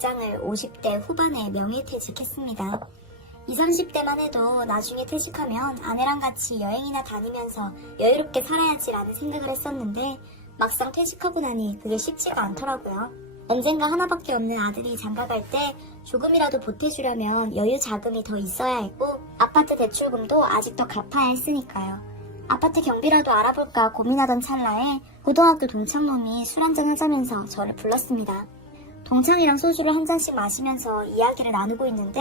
직장을 50대 후반에 명예퇴직했습니다. 20, 30대만 해도 나중에 퇴직하면 아내랑 같이 여행이나 다니면서 여유롭게 살아야지라는 생각을 했었는데 막상 퇴직하고 나니 그게 쉽지가 않더라고요. 언젠가 하나밖에 없는 아들이 장가갈 때 조금이라도 보태주려면 여유 자금이 더 있어야 했고 아파트 대출금도 아직도 갚아야 했으니까요. 아파트 경비라도 알아볼까 고민하던 찰나에 고등학교 동창놈이 술 한잔 하자면서 저를 불렀습니다. 동창이랑 소주를 한 잔씩 마시면서 이야기를 나누고 있는데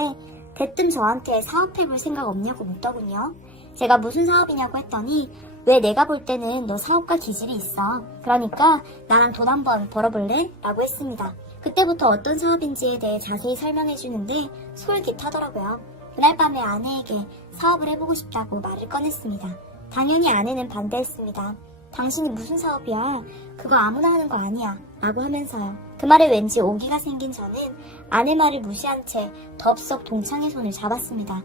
대뜸 저한테 사업해볼 생각 없냐고 묻더군요. 제가 무슨 사업이냐고 했더니 왜 내가 볼 때는 너 사업가 기질이 있어. 그러니까 나랑 돈 한번 벌어볼래? 라고 했습니다. 그때부터 어떤 사업인지에 대해 자세히 설명해주는데 솔깃하더라고요. 그날 밤에 아내에게 사업을 해보고 싶다고 말을 꺼냈습니다. 당연히 아내는 반대했습니다. 당신이 무슨 사업이야? 그거 아무나 하는 거 아니야. 라고 하면서요. 그 말에 왠지 오기가 생긴 저는 아내 말을 무시한 채 덥석 동창의 손을 잡았습니다.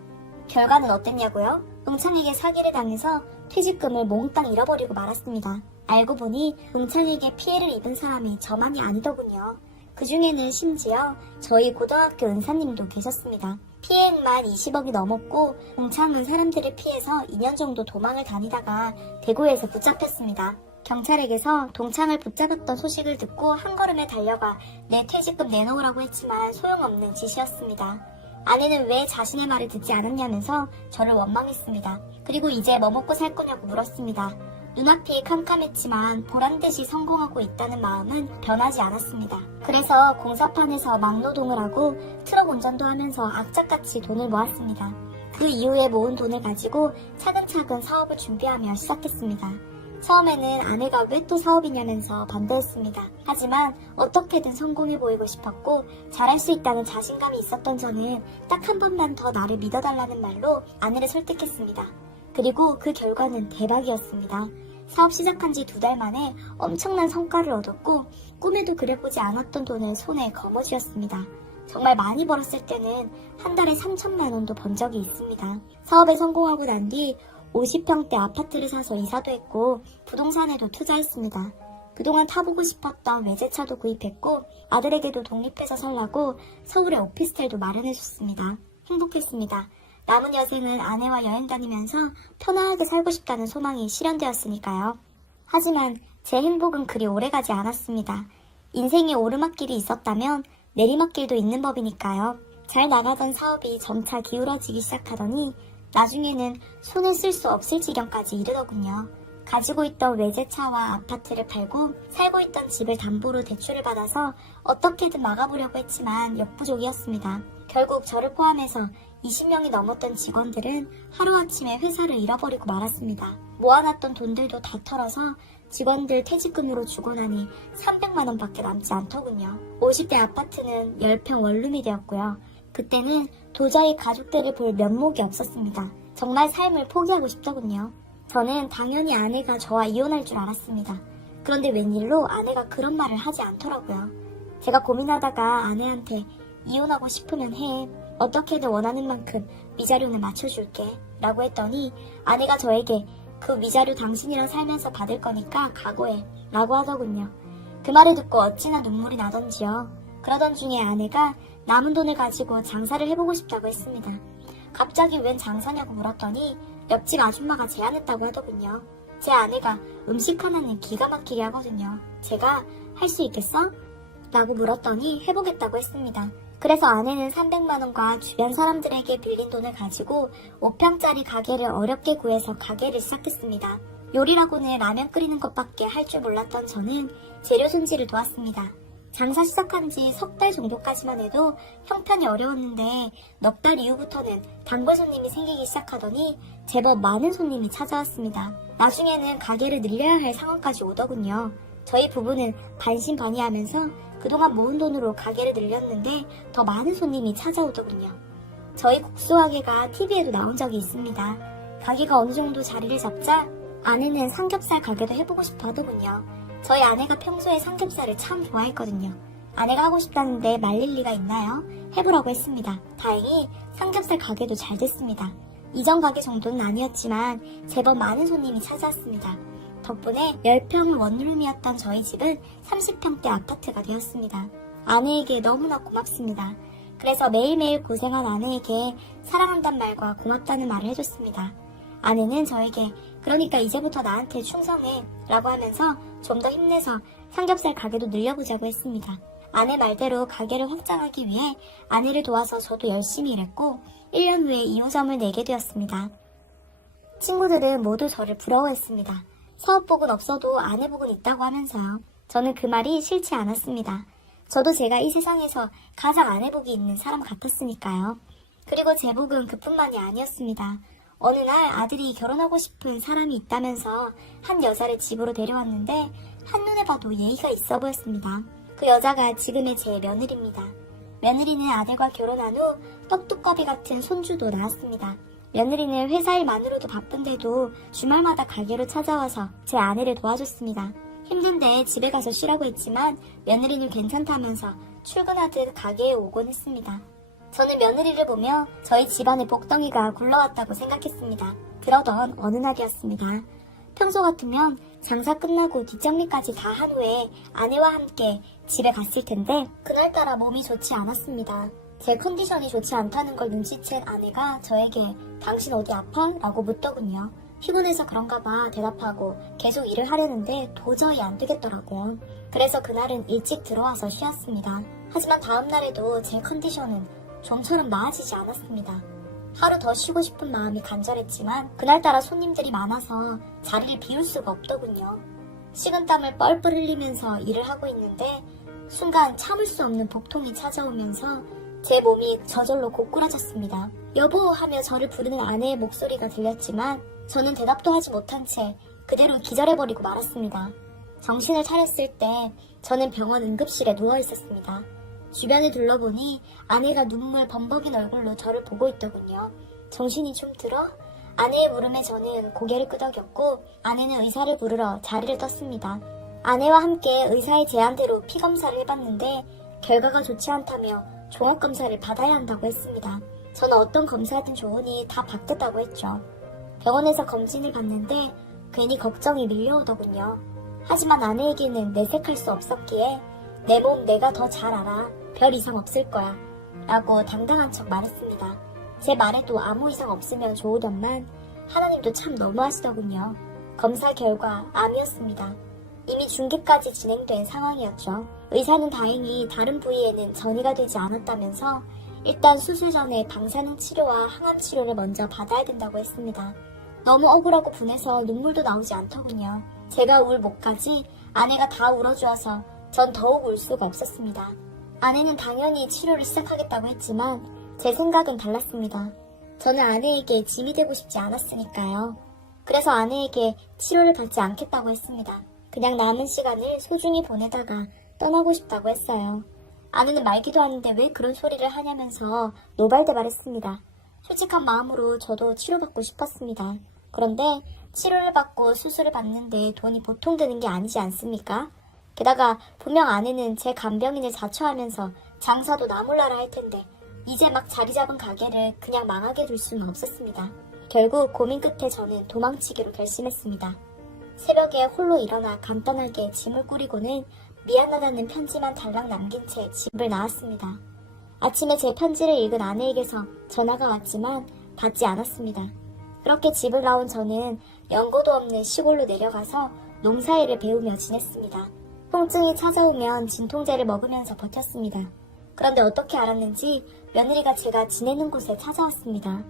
결과는 어땠냐고요? 동창에게 사기를 당해서 퇴직금을 몽땅 잃어버리고 말았습니다. 알고 보니 동창에게 피해를 입은 사람이 저만이 아니더군요. 그 중에는 심지어 저희 고등학교 은사님도 계셨습니다. 피해액만 20억이 넘었고 동창은 사람들을 피해서 2년 정도 도망을 다니다가 대구에서 붙잡혔습니다. 경찰에게서 동창을 붙잡았던 소식을 듣고 한 걸음에 달려가 내 퇴직금 내놓으라고 했지만 소용없는 짓이었습니다. 아내는 왜 자신의 말을 듣지 않았냐면서 저를 원망했습니다. 그리고 이제 뭐 먹고 살 거냐고 물었습니다. 눈앞이 캄캄했지만 보란듯이 성공하고 있다는 마음은 변하지 않았습니다. 그래서 공사판에서 막노동을 하고 트럭 운전도 하면서 악착같이 돈을 모았습니다. 그 이후에 모은 돈을 가지고 차근차근 사업을 준비하며 시작했습니다. 처음에는 아내가 왜 또 사업이냐면서 반대했습니다. 하지만 어떻게든 성공해 보이고 싶었고 잘할 수 있다는 자신감이 있었던 저는 딱 한 번만 더 나를 믿어달라는 말로 아내를 설득했습니다. 그리고 그 결과는 대박이었습니다. 사업 시작한 지 2달 만에 엄청난 성과를 얻었고 꿈에도 그려보지 않았던 돈을 손에 거머쥐었습니다. 정말 많이 벌었을 때는 한 달에 3천만 원도 번 적이 있습니다. 사업에 성공하고 난 뒤 50평대 아파트를 사서 이사도 했고 부동산에도 투자했습니다. 그동안 타보고 싶었던 외제차도 구입했고 아들에게도 독립해서 살라고 서울에 오피스텔도 마련해줬습니다. 행복했습니다. 남은 여생은 아내와 여행 다니면서 편안하게 살고 싶다는 소망이 실현되었으니까요. 하지만 제 행복은 그리 오래가지 않았습니다. 인생에 오르막길이 있었다면 내리막길도 있는 법이니까요. 잘 나가던 사업이 점차 기울어지기 시작하더니 나중에는 손을 쓸 수 없을 지경까지 이르더군요. 가지고 있던 외제차와 아파트를 팔고 살고 있던 집을 담보로 대출을 받아서 어떻게든 막아보려고 했지만 역부족이었습니다. 결국 저를 포함해서 20명이 넘었던 직원들은 하루아침에 회사를 잃어버리고 말았습니다. 모아놨던 돈들도 다 털어서 직원들 퇴직금으로 주고 나니 300만 원밖에 남지 않더군요. 50대 아파트는 10평 원룸이 되었고요. 그때는 도저히 가족들을 볼 면목이 없었습니다. 정말 삶을 포기하고 싶더군요. 저는 당연히 아내가 저와 이혼할 줄 알았습니다. 그런데 웬일로 아내가 그런 말을 하지 않더라고요. 제가 고민하다가 아내한테 이혼하고 싶으면 해. 어떻게든 원하는 만큼 위자료는 맞춰줄게. 라고 했더니 아내가 저에게 그 위자료 당신이랑 살면서 받을 거니까 각오해. 라고 하더군요. 그 말을 듣고 어찌나 눈물이 나던지요. 그러던 중에 아내가 남은 돈을 가지고 장사를 해보고 싶다고 했습니다. 갑자기 웬 장사냐고 물었더니 옆집 아줌마가 제안했다고 하더군요. 제 아내가 음식 하나는 기가 막히게 하거든요. 제가 할 수 있겠어? 라고 물었더니 해보겠다고 했습니다. 그래서 아내는 300만 원과 주변 사람들에게 빌린 돈을 가지고 5평짜리 가게를 어렵게 구해서 가게를 시작했습니다. 요리라고는 라면 끓이는 것밖에 할 줄 몰랐던 저는 재료 손질을 도왔습니다. 장사 시작한 지 석 달 정도까지만 해도 형편이 어려웠는데 넉 달 이후부터는 단골 손님이 생기기 시작하더니 제법 많은 손님이 찾아왔습니다. 나중에는 가게를 늘려야 할 상황까지 오더군요. 저희 부부는 반신반의하면서 그동안 모은 돈으로 가게를 늘렸는데 더 많은 손님이 찾아오더군요. 저희 국수 가게가 TV에도 나온 적이 있습니다. 가게가 어느 정도 자리를 잡자 아내는 삼겹살 가게도 해보고 싶어 하더군요. 저희 아내가 평소에 삼겹살을 참 좋아했거든요. 아내가 하고 싶다는데 말릴 리가 있나요? 해보라고 했습니다. 다행히 삼겹살 가게도 잘 됐습니다. 이전 가게 정도는 아니었지만 제법 많은 손님이 찾아왔습니다. 덕분에 10평 원룸이었던 저희 집은 30평대 아파트가 되었습니다. 아내에게 너무나 고맙습니다. 그래서 매일매일 고생한 아내에게 사랑한단 말과 고맙다는 말을 해줬습니다. 아내는 저에게 그러니까 이제부터 나한테 충성해 라고 하면서 좀 더 힘내서 삼겹살 가게도 늘려보자고 했습니다. 아내 말대로 가게를 확장하기 위해 아내를 도와서 저도 열심히 일했고 1년 후에 2호점을 내게 되었습니다. 친구들은 모두 저를 부러워했습니다. 사업복은 없어도 아내복은 있다고 하면서요. 저는 그 말이 싫지 않았습니다. 저도 제가 이 세상에서 가장 아내복이 있는 사람 같았으니까요. 그리고 제 복은 그뿐만이 아니었습니다. 어느 날 아들이 결혼하고 싶은 사람이 있다면서 한 여자를 집으로 데려왔는데 한눈에 봐도 예의가 있어 보였습니다. 그 여자가 지금의 제 며느리입니다. 며느리는 아들과 결혼한 후 떡두꺼비 같은 손주도 낳았습니다. 며느리는 회사 일만으로도 바쁜데도 주말마다 가게로 찾아와서 제 아내를 도와줬습니다. 힘든데 집에 가서 쉬라고 했지만 며느리는 괜찮다면서 출근하듯 가게에 오곤 했습니다. 저는 며느리를 보며 저희 집안의 복덩이가 굴러왔다고 생각했습니다. 그러던 어느 날이었습니다. 평소 같으면 장사 끝나고 뒷정리까지 다 한 후에 아내와 함께 집에 갔을 텐데 그날따라 몸이 좋지 않았습니다. 제 컨디션이 좋지 않다는 걸 눈치챈 아내가 저에게 당신 어디 아파? 라고 묻더군요. 피곤해서 그런가 봐 대답하고 계속 일을 하려는데 도저히 안 되겠더라고요. 그래서 그날은 일찍 들어와서 쉬었습니다. 하지만 다음 날에도 제 컨디션은 좀처럼 나아지지 않았습니다. 하루 더 쉬고 싶은 마음이 간절했지만 그날따라 손님들이 많아서 자리를 비울 수가 없더군요. 식은땀을 뻘뻘 흘리면서 일을 하고 있는데 순간 참을 수 없는 복통이 찾아오면서 제 몸이 저절로 고꾸라졌습니다. 여보 하며 저를 부르는 아내의 목소리가 들렸지만 저는 대답도 하지 못한 채 그대로 기절해버리고 말았습니다. 정신을 차렸을 때 저는 병원 응급실에 누워 있었습니다. 주변을 둘러보니 아내가 눈물 범벅인 얼굴로 저를 보고 있더군요. 정신이 좀 들어? 아내의 물음에 저는 고개를 끄덕였고 아내는 의사를 부르러 자리를 떴습니다. 아내와 함께 의사의 제안대로 피검사를 해봤는데 결과가 좋지 않다며 종합검사를 받아야 한다고 했습니다. 저는 어떤 검사든 좋으니 다 받겠다고 했죠. 병원에서 검진을 받는데 괜히 걱정이 밀려오더군요. 하지만 아내에게는 내색할 수 없었기에 내 몸 내가 더 잘 알아. 별 이상 없을 거야. 라고 당당한 척 말했습니다. 제 말에도 아무 이상 없으면 좋으던만 하나님도 참 너무하시더군요. 검사 결과 암이었습니다. 이미 중계까지 진행된 상황이었죠. 의사는 다행히 다른 부위에는 전이가 되지 않았다면서 일단 수술 전에 방사능 치료와 항암 치료를 먼저 받아야 된다고 했습니다. 너무 억울하고 분해서 눈물도 나오지 않더군요. 제가 울 목까지 아내가 다 울어주어서 전 더욱 울 수가 없었습니다. 아내는 당연히 치료를 시작하겠다고 했지만 제 생각은 달랐습니다. 저는 아내에게 짐이 되고 싶지 않았으니까요. 그래서 아내에게 치료를 받지 않겠다고 했습니다. 그냥 남은 시간을 소중히 보내다가 떠나고 싶다고 했어요. 아내는 말기도 하는데 왜 그런 소리를 하냐면서 노발대발했습니다. 솔직한 마음으로 저도 치료받고 싶었습니다. 그런데 치료를 받고 수술을 받는데 돈이 보통 드는 게 아니지 않습니까? 게다가 분명 아내는 제 간병인을 자처하면서 장사도 나몰라라 할 텐데 이제 막 자리 잡은 가게를 그냥 망하게 둘 수는 없었습니다. 결국 고민 끝에 저는 도망치기로 결심했습니다. 새벽에 홀로 일어나 간단하게 짐을 꾸리고는 미안하다는 편지만 달랑 남긴 채 집을 나왔습니다. 아침에 제 편지를 읽은 아내에게서 전화가 왔지만 받지 않았습니다. 그렇게 집을 나온 저는 연고도 없는 시골로 내려가서 농사일을 배우며 지냈습니다. 통증이 찾아오면 진통제를 먹으면서 버텼습니다. 그런데 어떻게 알았는지 며느리가 제가 지내는 곳에 찾아왔습니다.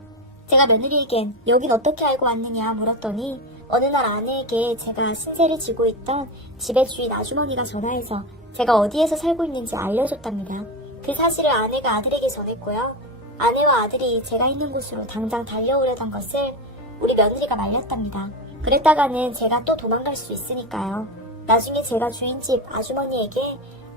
제가 며느리에겐 여긴 어떻게 알고 왔느냐 물었더니 어느 날 아내에게 제가 신세를 지고 있던 집의 주인 아주머니가 전화해서 제가 어디에서 살고 있는지 알려줬답니다. 그 사실을 아내가 아들에게 전했고요. 아내와 아들이 제가 있는 곳으로 당장 달려오려던 것을 우리 며느리가 말렸답니다. 그랬다가는 제가 또 도망갈 수 있으니까요. 나중에 제가 주인집 아주머니에게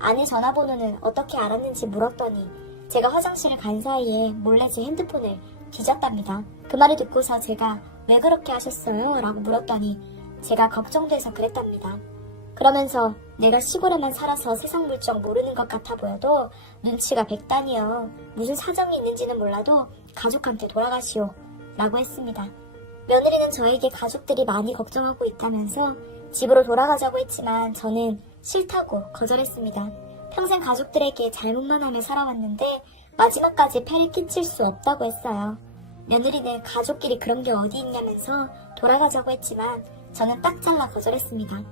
아내 전화번호는 어떻게 알았는지 물었더니 제가 화장실을 간 사이에 몰래 제 핸드폰을 뒤졌답니다. 그 말을 듣고서 제가 왜 그렇게 하셨어요? 라고 물었더니 제가 걱정돼서 그랬답니다. 그러면서 내가 시골에만 살아서 세상 물정 모르는 것 같아 보여도 눈치가 백단이요. 무슨 사정이 있는지는 몰라도 가족한테 돌아가시오. 라고 했습니다. 며느리는 저에게 가족들이 많이 걱정하고 있다면서 집으로 돌아가자고 했지만 저는 싫다고 거절했습니다. 평생 가족들에게 잘못만 하며 살아왔는데 마지막까지 폐를 끼칠 수 없다고 했어요. 며느리는 가족끼리 그런 게 어디 있냐면서 돌아가자고 했지만 저는 딱 잘라 거절했습니다.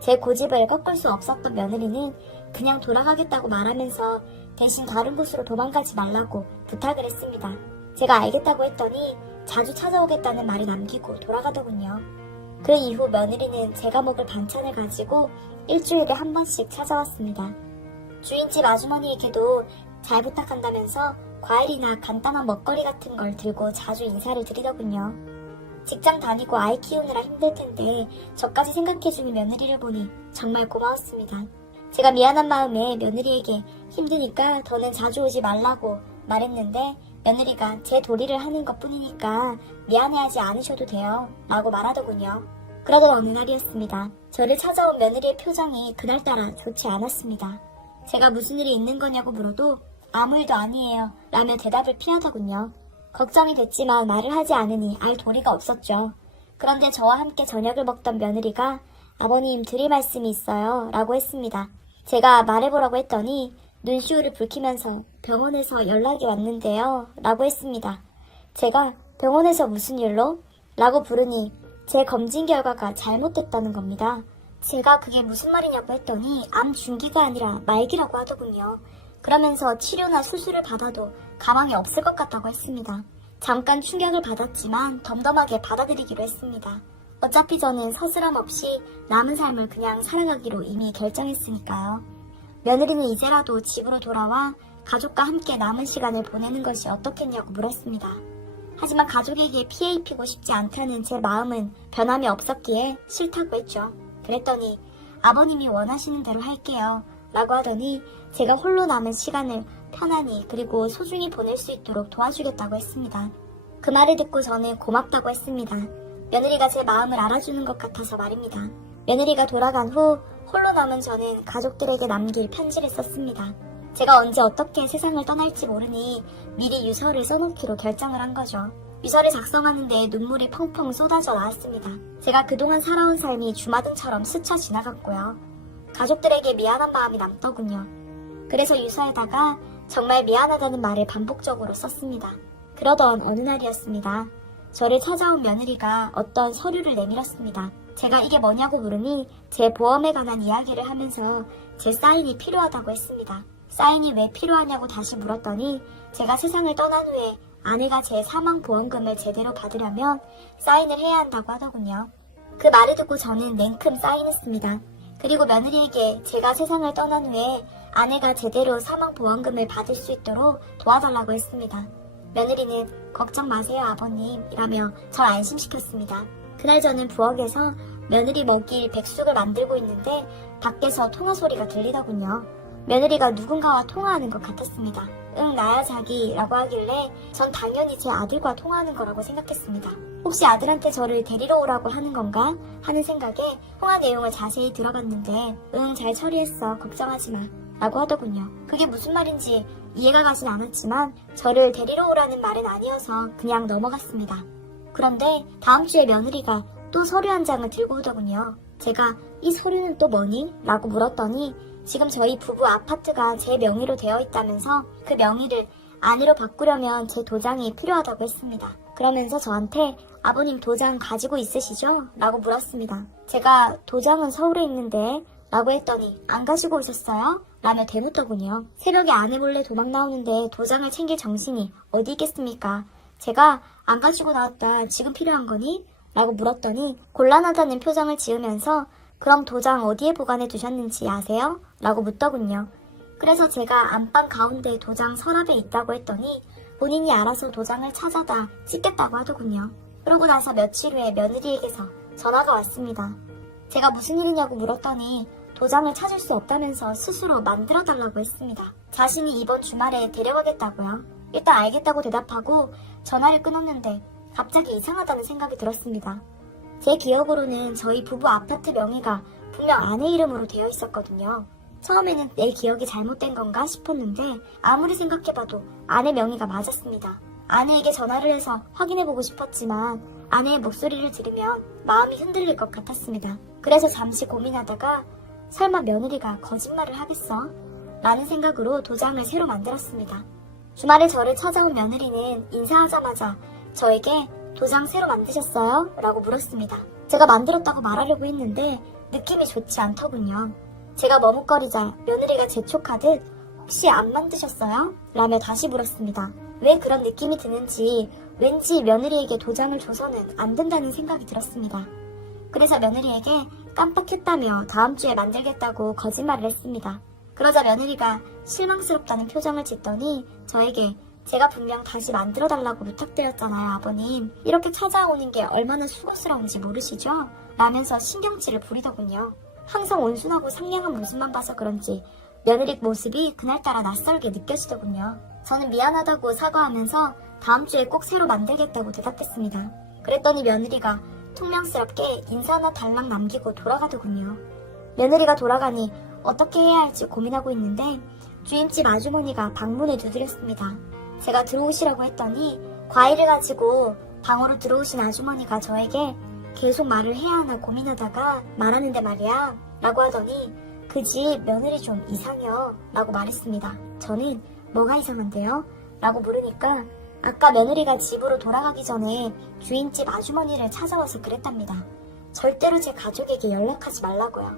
제 고집을 꺾을 수 없었던 며느리는 그냥 돌아가겠다고 말하면서 대신 다른 곳으로 도망가지 말라고 부탁을 했습니다. 제가 알겠다고 했더니 자주 찾아오겠다는 말을 남기고 돌아가더군요. 그 이후 며느리는 제가 먹을 반찬을 가지고 일주일에 한 번씩 찾아왔습니다. 주인집 아주머니에게도 잘 부탁한다면서 과일이나 간단한 먹거리 같은 걸 들고 자주 인사를 드리더군요. 직장 다니고 아이 키우느라 힘들 텐데 저까지 생각해주는 며느리를 보니 정말 고마웠습니다. 제가 미안한 마음에 며느리에게 힘드니까 더는 자주 오지 말라고 말했는데 며느리가 제 도리를 하는 것 뿐이니까 미안해하지 않으셔도 돼요 라고 말하더군요. 그러던 어느 날이었습니다. 저를 찾아온 며느리의 표정이 그날따라 좋지 않았습니다. 제가 무슨 일이 있는 거냐고 물어도 아무 일도 아니에요 라며 대답을 피하더군요. 걱정이 됐지만 말을 하지 않으니 알 도리가 없었죠. 그런데 저와 함께 저녁을 먹던 며느리가 아버님 드릴 말씀이 있어요 라고 했습니다. 제가 말해보라고 했더니 눈시울을 붉히면서 병원에서 연락이 왔는데요 라고 했습니다. 제가 병원에서 무슨 일로? 라고 부르니 제 검진 결과가 잘못됐다는 겁니다. 제가 그게 무슨 말이냐고 했더니 암 중기가 아니라 말기라고 하더군요. 그러면서 치료나 수술을 받아도 가망이 없을 것 같다고 했습니다. 잠깐 충격을 받았지만 덤덤하게 받아들이기로 했습니다. 어차피 저는 서스럼 없이 남은 삶을 그냥 살아가기로 이미 결정했으니까요. 며느리는 이제라도 집으로 돌아와 가족과 함께 남은 시간을 보내는 것이 어떻겠냐고 물었습니다. 하지만 가족에게 피해 입히고 싶지 않다는 제 마음은 변함이 없었기에 싫다고 했죠. 그랬더니 아버님이 원하시는 대로 할게요 라고 하더니 제가 홀로 남은 시간을 편안히 그리고 소중히 보낼 수 있도록 도와주겠다고 했습니다. 그 말을 듣고 저는 고맙다고 했습니다. 며느리가 제 마음을 알아주는 것 같아서 말입니다. 며느리가 돌아간 후 홀로 남은 저는 가족들에게 남길 편지를 썼습니다. 제가 언제 어떻게 세상을 떠날지 모르니 미리 유서를 써놓기로 결정을 한 거죠. 유서를 작성하는데 눈물이 펑펑 쏟아져 나왔습니다. 제가 그동안 살아온 삶이 주마등처럼 스쳐 지나갔고요. 가족들에게 미안한 마음이 남더군요. 그래서 유서에다가 정말 미안하다는 말을 반복적으로 썼습니다. 그러던 어느 날이었습니다. 저를 찾아온 며느리가 어떤 서류를 내밀었습니다. 제가 이게 뭐냐고 물으니 제 보험에 관한 이야기를 하면서 제 사인이 필요하다고 했습니다. 사인이 왜 필요하냐고 다시 물었더니 제가 세상을 떠난 후에 아내가 제 사망보험금을 제대로 받으려면 사인을 해야 한다고 하더군요. 그 말을 듣고 저는 냉큼 사인했습니다. 그리고 며느리에게 제가 세상을 떠난 후에 아내가 제대로 사망보험금을 받을 수 있도록 도와달라고 했습니다. 며느리는 걱정 마세요 아버님 이라며 절 안심시켰습니다. 그날 저는 부엌에서 며느리 먹일 백숙을 만들고 있는데 밖에서 통화 소리가 들리더군요. 며느리가 누군가와 통화하는 것 같았습니다. 응 나야 자기 라고 하길래 전 당연히 제 아들과 통화하는 거라고 생각했습니다. 혹시 아들한테 저를 데리러 오라고 하는 건가 하는 생각에 통화 내용을 자세히 들어봤는데 응 잘 처리했어 걱정하지 마 라고 하더군요. 그게 무슨 말인지 이해가 가진 않았지만 저를 데리러 오라는 말은 아니어서 그냥 넘어갔습니다. 그런데 다음 주에 며느리가 또 서류 한 장을 들고 오더군요. 제가 이 서류는 또 뭐니? 라고 물었더니 지금 저희 부부 아파트가 제 명의로 되어 있다면서 그 명의를 아내로 바꾸려면 제 도장이 필요하다고 했습니다. 그러면서 저한테 아버님 도장 가지고 있으시죠? 라고 물었습니다. 제가 도장은 서울에 있는데 라고 했더니 안 가지고 오셨어요? 라며 대묻더군요. 새벽에 아내 몰래 도망 나오는데 도장을 챙길 정신이 어디 있겠습니까? 제가 안 가지고 나왔다 지금 필요한 거니? 라고 물었더니 곤란하다는 표정을 지으면서 그럼 도장 어디에 보관해 두셨는지 아세요? 라고 묻더군요. 그래서 제가 안방 가운데 도장 서랍에 있다고 했더니 본인이 알아서 도장을 찾아다 찍겠다고 하더군요. 그러고 나서 며칠 후에 며느리에게서 전화가 왔습니다. 제가 무슨 일이냐고 물었더니 도장을 찾을 수 없다면서 스스로 만들어달라고 했습니다. 자신이 이번 주말에 데려가겠다고요. 일단 알겠다고 대답하고 전화를 끊었는데 갑자기 이상하다는 생각이 들었습니다. 제 기억으로는 저희 부부 아파트 명의가 분명 아내 이름으로 되어 있었거든요. 처음에는 내 기억이 잘못된 건가 싶었는데 아무리 생각해봐도 아내 명의가 맞았습니다. 아내에게 전화를 해서 확인해보고 싶었지만 아내의 목소리를 들으면 마음이 흔들릴 것 같았습니다. 그래서 잠시 고민하다가 설마 며느리가 거짓말을 하겠어? 라는 생각으로 도장을 새로 만들었습니다. 주말에 저를 찾아온 며느리는 인사하자마자 저에게 도장 새로 만드셨어요? 라고 물었습니다. 제가 만들었다고 말하려고 했는데 느낌이 좋지 않더군요. 제가 머뭇거리자 며느리가 재촉하듯 혹시 안 만드셨어요? 라며 다시 물었습니다. 왜 그런 느낌이 드는지 왠지 며느리에게 도장을 줘서는 안 된다는 생각이 들었습니다. 그래서 며느리에게 깜빡했다며 다음 주에 만들겠다고 거짓말을 했습니다. 그러자 며느리가 실망스럽다는 표정을 짓더니 저에게 제가 분명 다시 만들어달라고 부탁드렸잖아요, 아버님. 이렇게 찾아오는 게 얼마나 수고스러운지 모르시죠? 라면서 신경질을 부리더군요. 항상 온순하고 상냥한 모습만 봐서 그런지 며느리 모습이 그날따라 낯설게 느껴지더군요. 저는 미안하다고 사과하면서 다음 주에 꼭 새로 만들겠다고 대답했습니다. 그랬더니 며느리가 퉁명스럽게 인사 하나 달랑 남기고 돌아가더군요. 며느리가 돌아가니 어떻게 해야 할지 고민하고 있는데 주임집 아주머니가 방문을 두드렸습니다. 제가 들어오시라고 했더니 과일을 가지고 방으로 들어오신 아주머니가 저에게 계속 말을 해야 하나 고민하다가 말하는데 말이야 라고 하더니 그 집 며느리 좀 이상해요 라고 말했습니다. 저는 뭐가 이상한데요? 라고 물으니까 아까 며느리가 집으로 돌아가기 전에 주인집 아주머니를 찾아와서 그랬답니다. 절대로 제 가족에게 연락하지 말라고요.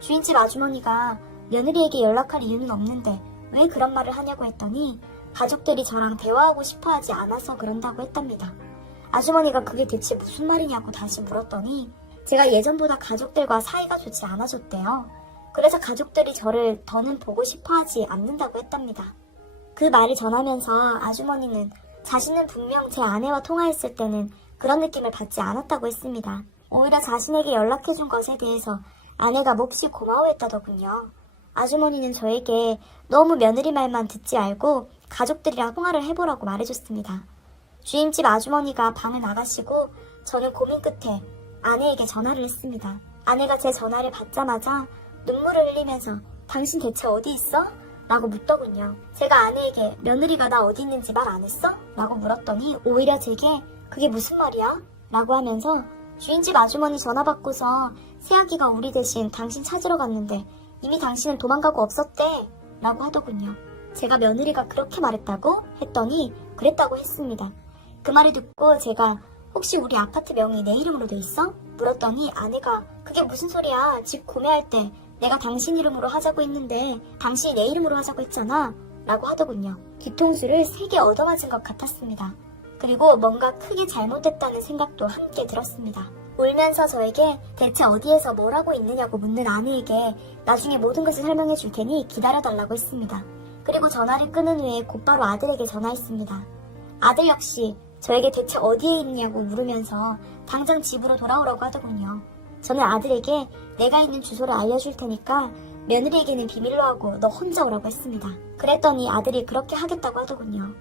주인집 아주머니가 며느리에게 연락할 이유는 없는데 왜 그런 말을 하냐고 했더니 가족들이 저랑 대화하고 싶어 하지 않아서 그런다고 했답니다. 아주머니가 그게 대체 무슨 말이냐고 다시 물었더니 제가 예전보다 가족들과 사이가 좋지 않아졌대요. 그래서 가족들이 저를 더는 보고 싶어 하지 않는다고 했답니다. 그 말을 전하면서 아주머니는 자신은 분명 제 아내와 통화했을 때는 그런 느낌을 받지 않았다고 했습니다. 오히려 자신에게 연락해준 것에 대해서 아내가 몹시 고마워했다더군요. 아주머니는 저에게 너무 며느리 말만 듣지 말고 가족들이랑 통화를 해보라고 말해줬습니다. 주임집 아주머니가 방을 나가시고 저는 고민 끝에 아내에게 전화를 했습니다. 아내가 제 전화를 받자마자 눈물을 흘리면서 당신 대체 어디 있어? 라고 묻더군요. 제가 아내에게 며느리가 나 어디 있는지 말 안 했어? 라고 물었더니 오히려 제게 그게 무슨 말이야? 라고 하면서 주인집 아주머니 전화 받고서 새아기가 우리 대신 당신 찾으러 갔는데 이미 당신은 도망가고 없었대 라고 하더군요. 제가 며느리가 그렇게 말했다고? 했더니 그랬다고 했습니다. 그 말을 듣고 제가 혹시 우리 아파트 명의 내 이름으로 돼 있어? 물었더니 아내가 그게 무슨 소리야? 집 구매할 때 내가 당신 이름으로 하자고 했는데 당신이 내 이름으로 하자고 했잖아 라고 하더군요. 뒤통수를 3개 얻어맞은 것 같았습니다. 그리고 뭔가 크게 잘못했다는 생각도 함께 들었습니다. 울면서 저에게 대체 어디에서 뭘 하고 있느냐고 묻는 아내에게 나중에 모든 것을 설명해 줄 테니 기다려달라고 했습니다. 그리고 전화를 끊은 후에 곧바로 아들에게 전화했습니다. 아들 역시 저에게 대체 어디에 있냐고 물으면서 당장 집으로 돌아오라고 하더군요. 저는 아들에게 내가 있는 주소를 알려줄 테니까 며느리에게는 비밀로 하고 너 혼자 오라고 했습니다. 그랬더니 아들이 그렇게 하겠다고 하더군요.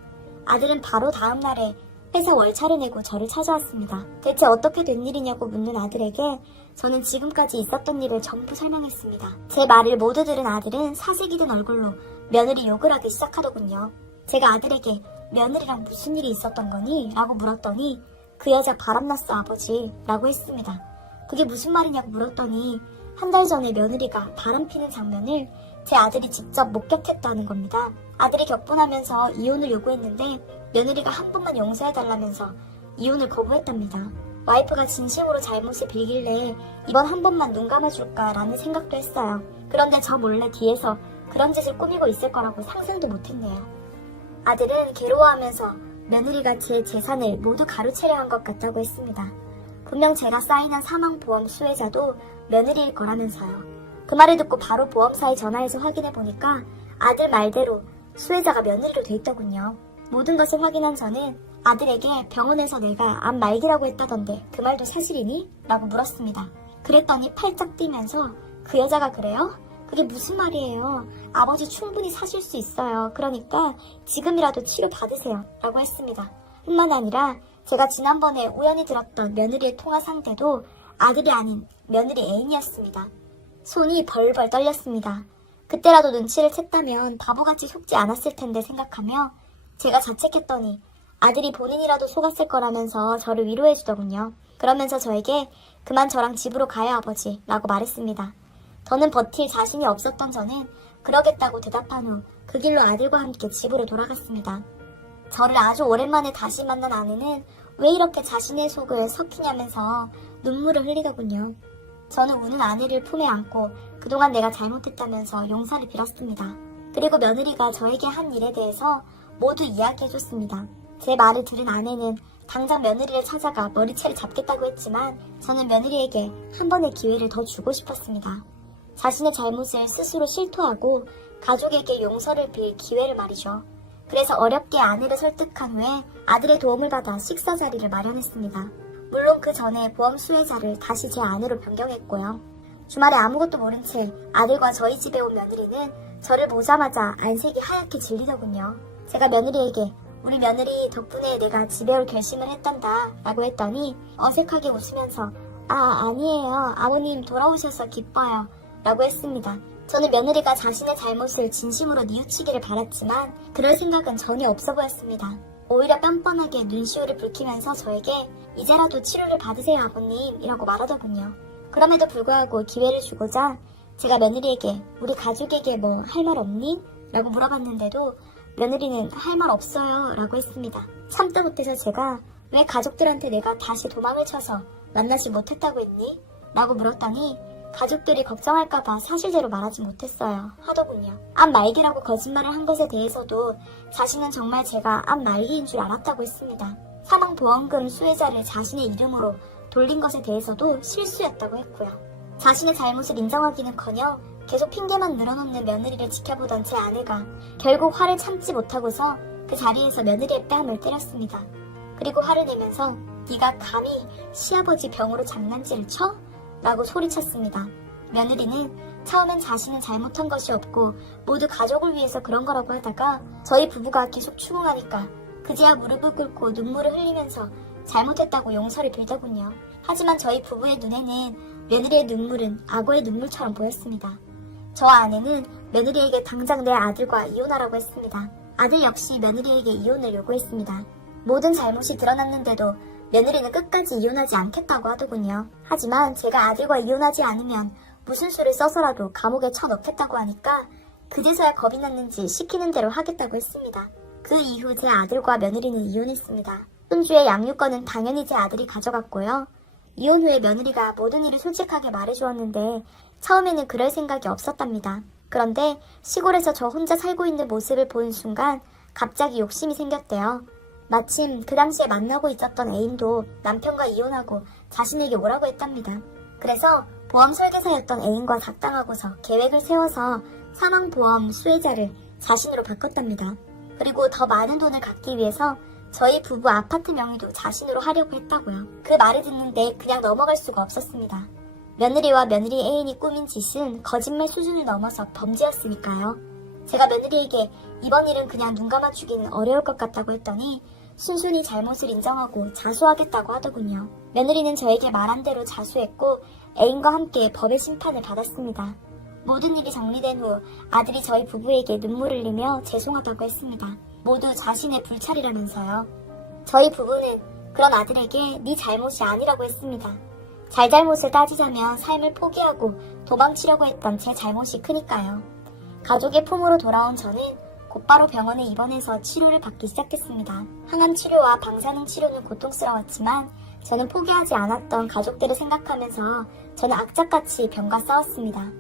아들은 바로 다음 날에 회사 월차를 내고 저를 찾아왔습니다. 대체 어떻게 된 일이냐고 묻는 아들에게 저는 지금까지 있었던 일을 전부 설명했습니다. 제 말을 모두 들은 아들은 사색이 든 얼굴로 며느리 욕을 하기 시작하더군요. 제가 아들에게 며느리랑 무슨 일이 있었던 거니? 라고 물었더니 그 여자 바람났어 아버지 라고 했습니다. 그게 무슨 말이냐고 물었더니 한 달 전에 며느리가 바람 피는 장면을 제 아들이 직접 목격했다는 겁니다. 아들이 격분하면서 이혼을 요구했는데 며느리가 한 번만 용서해달라면서 이혼을 거부했답니다. 와이프가 진심으로 잘못을 빌길래 이번 한 번만 눈 감아줄까라는 생각도 했어요. 그런데 저 몰래 뒤에서 그런 짓을 꾸미고 있을 거라고 상상도 못했네요. 아들은 괴로워하면서 며느리가 제 재산을 모두 가로채려 한 것 같다고 했습니다. 분명 제가 사인한 사망보험 수혜자도 며느리일 거라면서요. 그 말을 듣고 바로 보험사에 전화해서 확인해보니까 아들 말대로 수혜자가 며느리로 돼 있더군요. 모든 것을 확인한 저는 아들에게 병원에서 내가 암 말기라고 했다던데 그 말도 사실이니? 라고 물었습니다. 그랬더니 팔짝 뛰면서 그 여자가 그래요? 그게 무슨 말이에요? 아버지 충분히 사실 수 있어요. 그러니까 지금이라도 치료 받으세요. 라고 했습니다. 뿐만 아니라 제가 지난번에 우연히 들었던 며느리의 통화 상대도 아들이 아닌 며느리 애인이었습니다. 손이 벌벌 떨렸습니다. 그때라도 눈치를 챘다면 바보같이 속지 않았을 텐데 생각하며 제가 자책했더니 아들이 본인이라도 속았을 거라면서 저를 위로해주더군요. 그러면서 저에게 그만 저랑 집으로 가요 아버지 라고 말했습니다. 더는 버틸 자신이 없었던 저는 그러겠다고 대답한 후 그 길로 아들과 함께 집으로 돌아갔습니다. 저를 아주 오랜만에 다시 만난 아내는 왜 이렇게 자신의 속을 썩히냐면서 눈물을 흘리더군요. 저는 우는 아내를 품에 안고 그동안 내가 잘못했다면서 용서를 빌었습니다. 그리고 며느리가 저에게 한 일에 대해서 모두 이야기해줬습니다. 제 말을 들은 아내는 당장 며느리를 찾아가 머리채를 잡겠다고 했지만 저는 며느리에게 한 번의 기회를 더 주고 싶었습니다. 자신의 잘못을 스스로 실토하고 가족에게 용서를 빌 기회를 말이죠. 그래서 어렵게 아내를 설득한 후에 아들의 도움을 받아 식사 자리를 마련했습니다. 물론 그 전에 보험 수혜자를 다시 제 아내로 변경했고요. 주말에 아무것도 모른 채 아들과 저희 집에 온 며느리는 저를 보자마자 안색이 하얗게 질리더군요. 제가 며느리에게 우리 며느리 덕분에 내가 집에 올 결심을 했단다 라고 했더니 어색하게 웃으면서 아니에요. 아버님 돌아오셔서 기뻐요 라고 했습니다. 저는 며느리가 자신의 잘못을 진심으로 뉘우치기를 바랐지만 그럴 생각은 전혀 없어 보였습니다. 오히려 뻔뻔하게 눈시울을 붉히면서 저에게 이제라도 치료를 받으세요 아버님 이라고 말하더군요. 그럼에도 불구하고 기회를 주고자 제가 며느리에게 우리 가족에게 뭐 할 말 없니? 라고 물어봤는데도 며느리는 할 말 없어요 라고 했습니다. 참다 못해서 제가 왜 가족들한테 내가 다시 도망을 쳐서 만나지 못했다고 했니? 라고 물었더니 가족들이 걱정할까봐 사실대로 말하지 못했어요 하더군요. 앞말기라고 거짓말을 한 것에 대해서도 자신은 정말 제가 앞말기인 줄 알았다고 했습니다. 사망보험금 수혜자를 자신의 이름으로 돌린 것에 대해서도 실수였다고 했고요. 자신의 잘못을 인정하기는커녕 계속 핑계만 늘어놓는 며느리를 지켜보던 제 아내가 결국 화를 참지 못하고서 그 자리에서 며느리의 뺨을 때렸습니다. 그리고 화를 내면서 네가 감히 시아버지 병으로 장난질을 쳐? 라고 소리쳤습니다. 며느리는 처음엔 자신은 잘못한 것이 없고 모두 가족을 위해서 그런 거라고 하다가 저희 부부가 계속 추궁하니까 그제야 무릎을 꿇고 눈물을 흘리면서 잘못했다고 용서를 빌더군요. 하지만 저희 부부의 눈에는 며느리의 눈물은 악어의 눈물처럼 보였습니다. 저와 아내는 며느리에게 당장 내 아들과 이혼하라고 했습니다. 아들 역시 며느리에게 이혼을 요구했습니다. 모든 잘못이 드러났는데도 며느리는 끝까지 이혼하지 않겠다고 하더군요. 하지만 제가 아들과 이혼하지 않으면 무슨 수를 써서라도 감옥에 쳐넣겠다고 하니까 그제서야 겁이 났는지 시키는 대로 하겠다고 했습니다. 그 이후 제 아들과 며느리는 이혼했습니다. 손주의 양육권은 당연히 제 아들이 가져갔고요. 이혼 후에 며느리가 모든 일을 솔직하게 말해주었는데 처음에는 그럴 생각이 없었답니다. 그런데 시골에서 저 혼자 살고 있는 모습을 본 순간 갑자기 욕심이 생겼대요. 마침 그 당시에 만나고 있었던 애인도 남편과 이혼하고 자신에게 오라고 했답니다. 그래서 보험 설계사였던 애인과 작당하고서 계획을 세워서 사망보험 수혜자를 자신으로 바꿨답니다. 그리고 더 많은 돈을 갖기 위해서 저희 부부 아파트 명의도 자신으로 하려고 했다고요. 그 말을 듣는데 그냥 넘어갈 수가 없었습니다. 며느리와 며느리 애인이 꾸민 짓은 거짓말 수준을 넘어서 범죄였으니까요. 제가 며느리에게 이번 일은 그냥 눈 감아주기는 어려울 것 같다고 했더니 순순히 잘못을 인정하고 자수하겠다고 하더군요. 며느리는 저에게 말한 대로 자수했고 애인과 함께 법의 심판을 받았습니다. 모든 일이 정리된 후 아들이 저희 부부에게 눈물을 흘리며 죄송하다고 했습니다. 모두 자신의 불찰이라면서요. 저희 부부는 그런 아들에게 네 잘못이 아니라고 했습니다. 잘잘못을 따지자면 삶을 포기하고 도망치려고 했던 제 잘못이 크니까요. 가족의 품으로 돌아온 저는 곧바로 병원에 입원해서 치료를 받기 시작했습니다. 항암 치료와 방사능 치료는 고통스러웠지만 저는 포기하지 않았던 가족들을 생각하면서 저는 악착같이 병과 싸웠습니다.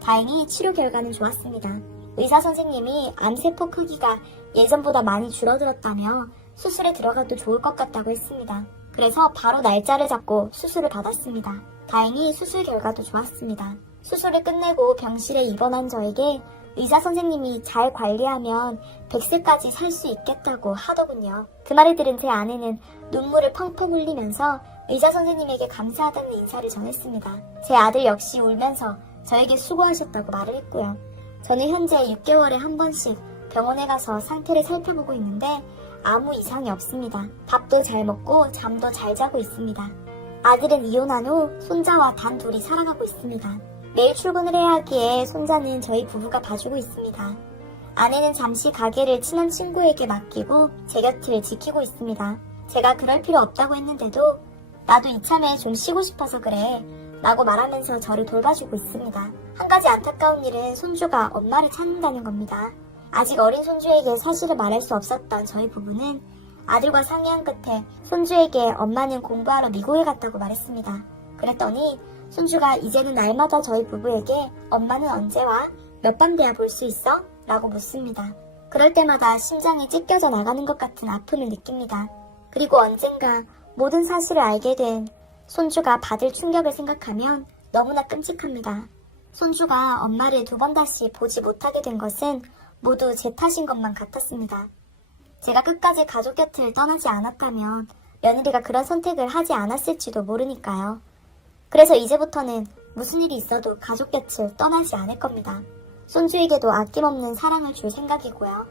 다행히 치료 결과는 좋았습니다. 의사 선생님이 암세포 크기가 예전보다 많이 줄어들었다며 수술에 들어가도 좋을 것 같다고 했습니다. 그래서 바로 날짜를 잡고 수술을 받았습니다. 다행히 수술 결과도 좋았습니다. 수술을 끝내고 병실에 입원한 저에게 의사 선생님이 잘 관리하면 100세까지 살 수 있겠다고 하더군요. 그 말을 들은 제 아내는 눈물을 펑펑 흘리면서 의사 선생님에게 감사하다는 인사를 전했습니다. 제 아들 역시 울면서 저에게 수고하셨다고 말을 했고요. 저는 현재 6개월에 한 번씩 병원에 가서 상태를 살펴보고 있는데 아무 이상이 없습니다. 밥도 잘 먹고 잠도 잘 자고 있습니다. 아들은 이혼한 후 손자와 단 둘이 살아가고 있습니다. 매일 출근을 해야 하기에 손자는 저희 부부가 봐주고 있습니다. 아내는 잠시 가게를 친한 친구에게 맡기고 제 곁을 지키고 있습니다. 제가 그럴 필요 없다고 했는데도 나도 이참에 좀 쉬고 싶어서 그래. 라고 말하면서 저를 돌봐주고 있습니다. 한 가지 안타까운 일은 손주가 엄마를 찾는다는 겁니다. 아직 어린 손주에게 사실을 말할 수 없었던 저희 부부는 아들과 상의한 끝에 손주에게 엄마는 공부하러 미국에 갔다고 말했습니다. 그랬더니 손주가 이제는 날마다 저희 부부에게 엄마는 언제 와? 몇 밤 돼야 볼 수 있어? 라고 묻습니다. 그럴 때마다 심장이 찢겨져 나가는 것 같은 아픔을 느낍니다. 그리고 언젠가 모든 사실을 알게 된 손주가 받을 충격을 생각하면 너무나 끔찍합니다. 손주가 엄마를 두 번 다시 보지 못하게 된 것은 모두 제 탓인 것만 같았습니다. 제가 끝까지 가족 곁을 떠나지 않았다면 며느리가 그런 선택을 하지 않았을지도 모르니까요. 그래서 이제부터는 무슨 일이 있어도 가족 곁을 떠나지 않을 겁니다. 손주에게도 아낌없는 사랑을 줄 생각이고요.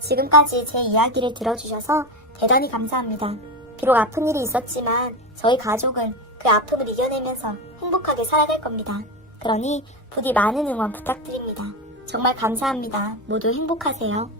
지금까지 제 이야기를 들어주셔서 대단히 감사합니다. 비록 아픈 일이 있었지만 저희 가족은 그 아픔을 이겨내면서 행복하게 살아갈 겁니다. 그러니 부디 많은 응원 부탁드립니다. 정말 감사합니다. 모두 행복하세요.